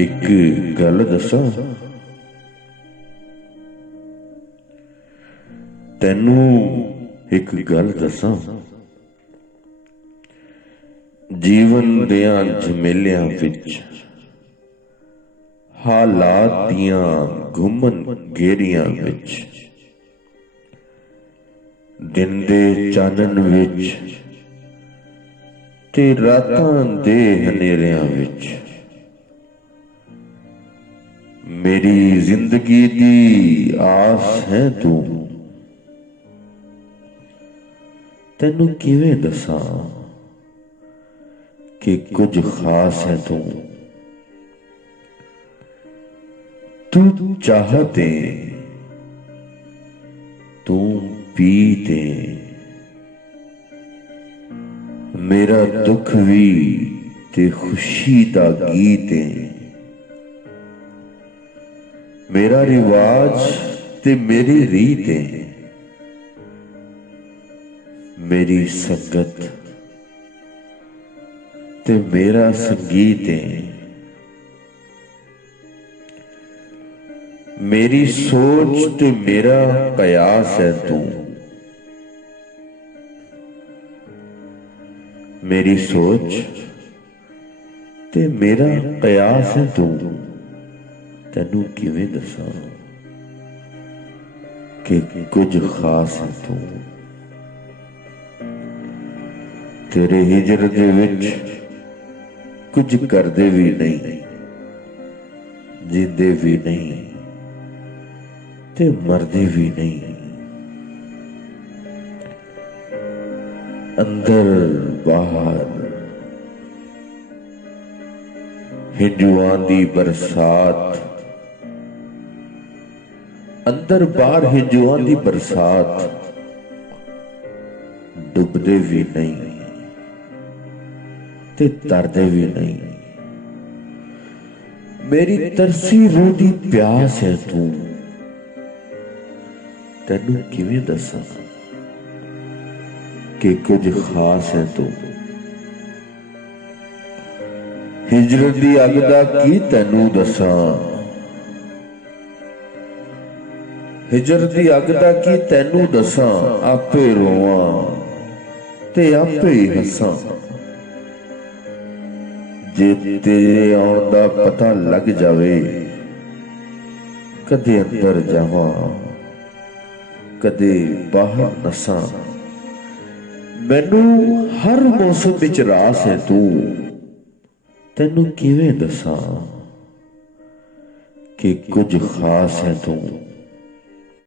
एक गल दसां, तैनू एक गल दसां। जीवन दियां झमेलियां विच हालात दियां घुमन घेरियां विच दिन दे चानन विच ते रातां दे हनेरियां विच मेरी जिंदगी दी आस है तू। तैनू किवें दसां कि कुछ खास है तू। तू चाहते तू पीते मेरा दुख भी ते खुशी दा गीत है। मेरा रिवाज ते मेरी रीत है। मेरी संगत ते मेरा संगीत है। मेरी सोच ते मेरा कयास है तू। मेरी सोच ते मेरा कयास है तू। तैनू किवें दसां कि कुछ खास है तू। तेरे हिजर दे विच कुछ करदे भी नहीं, जींदे भी नहीं ते मरदे भी नहीं। अंदर बाहर हिजुआं दी बरसात, अंदर बाहर हिजुआं दी बरसात डुबदे भी नहीं ते तरदे भी नहीं। मेरी तरसी रूह दी प्यास है तू। तैनू किवें दसां कि कुछ खास है तू। हिजरत दी अग दा की तैनू दसां। हिजरत दी अग दा की तैनू दसां। आपे रोवां ते आपे ही हसां। जे तेरे आउण दा पता लग जावे, कदे अंदर जावां कदे बाहर नसां। मैनू हर मौसम विच रास है तू। तैनू किवें दसां कि कुछ खास है तू।